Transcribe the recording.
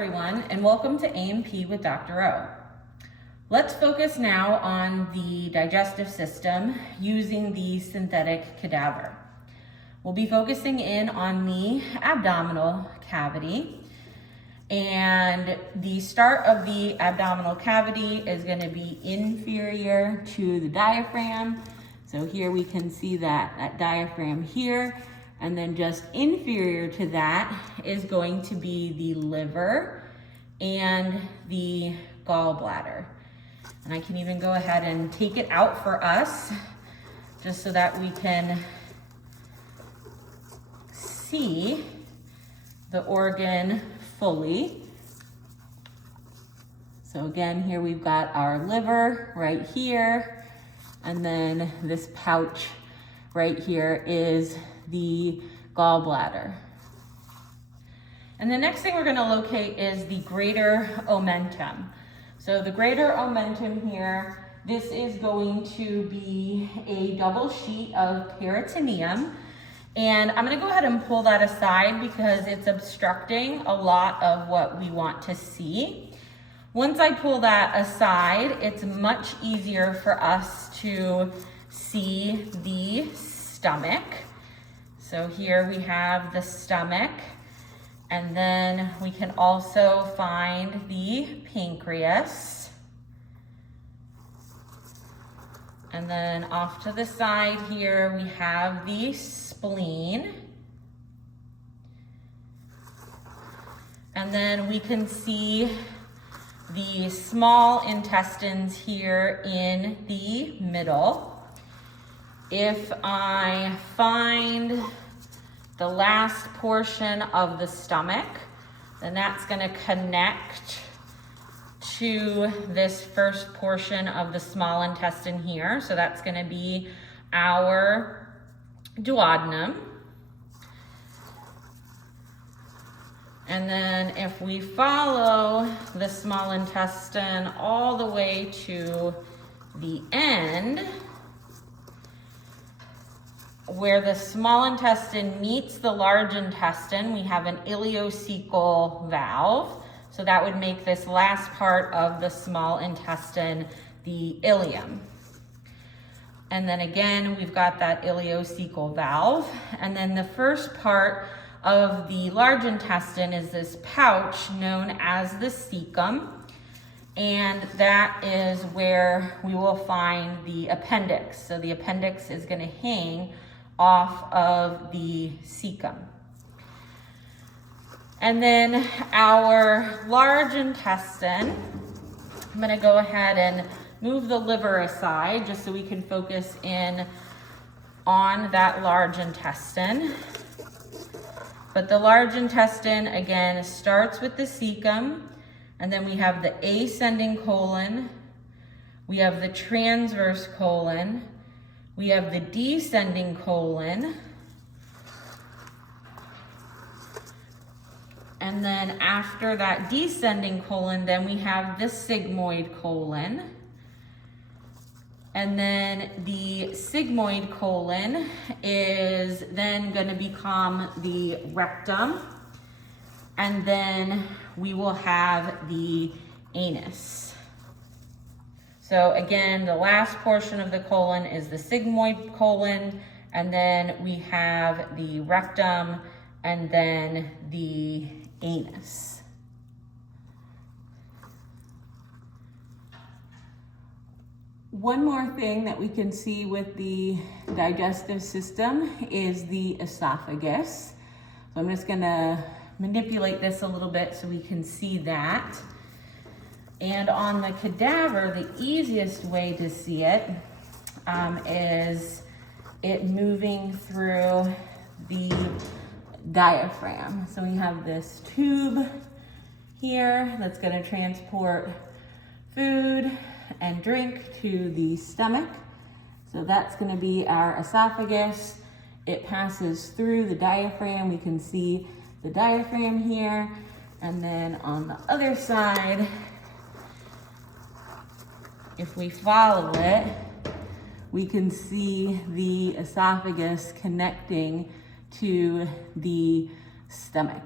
everyone, and welcome to A&P with Dr. O. Let's focus now on the digestive system using the synthetic cadaver. We'll be focusing in on the abdominal cavity, and the start of the abdominal cavity is going to be inferior to the diaphragm. So here we can see that diaphragm here. And then just inferior to that is going to be the liver and the gallbladder. And I can even go ahead and take it out for us just so that we can see the organ fully. So again, here we've got our liver right here, and then this pouch right here is the gallbladder. And the next thing we're going to locate is the greater omentum. So the greater omentum here, this is going to be a double sheet of peritoneum. And I'm going to go ahead and pull that aside because it's obstructing a lot of what we want to see. Once I pull that aside, it's much easier for us to see the stomach. So here we have the stomach, and then we can also find the pancreas. And then off to the side here, we have the spleen. And then we can see the small intestines here in the middle. If I find the last portion of the stomach, then that's going to connect to this first portion of the small intestine here. So that's going to be our duodenum. And then if we follow the small intestine all the way to the end, where the small intestine meets the large intestine, we have an ileocecal valve. So that would make this last part of the small intestine the ileum. And then again, we've got that ileocecal valve. And then the first part of the large intestine is this pouch known as the cecum. And that is where we will find the appendix. So the appendix is going to hang off of the cecum. And then our large intestine, I'm going to go ahead and move the liver aside just so we can focus in on that large intestine. But the large intestine, again, starts with the cecum, and then we have the ascending colon, we have the transverse colon, we have the descending colon, and then after that descending colon, then we have the sigmoid colon. And then the sigmoid colon is then going to become the rectum. And then we will have the anus. So again, the last portion of the colon is the sigmoid colon, and then we have the rectum, and then the anus. One more thing that we can see with the digestive system is the esophagus. So I'm just gonna manipulate this a little bit so we can see that. And on the cadaver, the easiest way to see it is it moving through the diaphragm. So we have this tube here that's going to transport food and drink to the stomach. So that's going to be our esophagus. It passes through the diaphragm. We can see the diaphragm here. And then on the other side, if we follow it, we can see the esophagus connecting to the stomach.